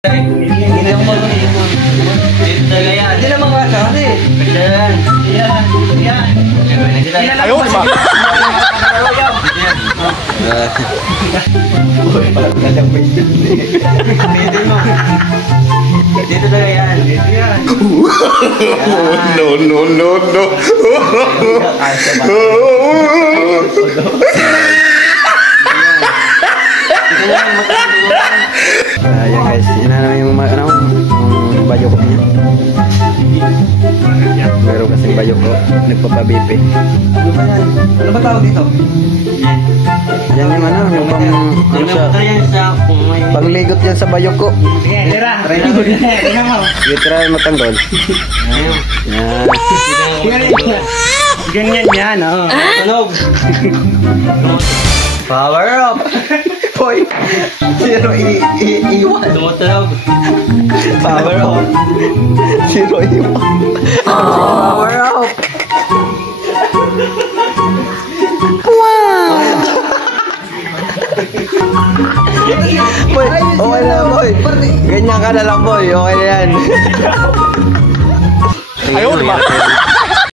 Hindi naman makakali. Ayaw, diba? Dito na yan. No, no, no, no. Ayan guys, yun na naman yung bayok niya. Meron kasing bayok ko, nagpapabipe. Ano ba yan? Ano ba tawag dito? Yan yung yung pangligot yan sa bayok ko. Try mo tanggol. Ganyan yan, oh. Tunog! Power up! Hoy! Zero iwan! Tumutunog. Power up! Zero iwan! Power up! Wow! Boy, okay na boy! Ganyan ka na lang boy, okay na yan. Ayaw, diba?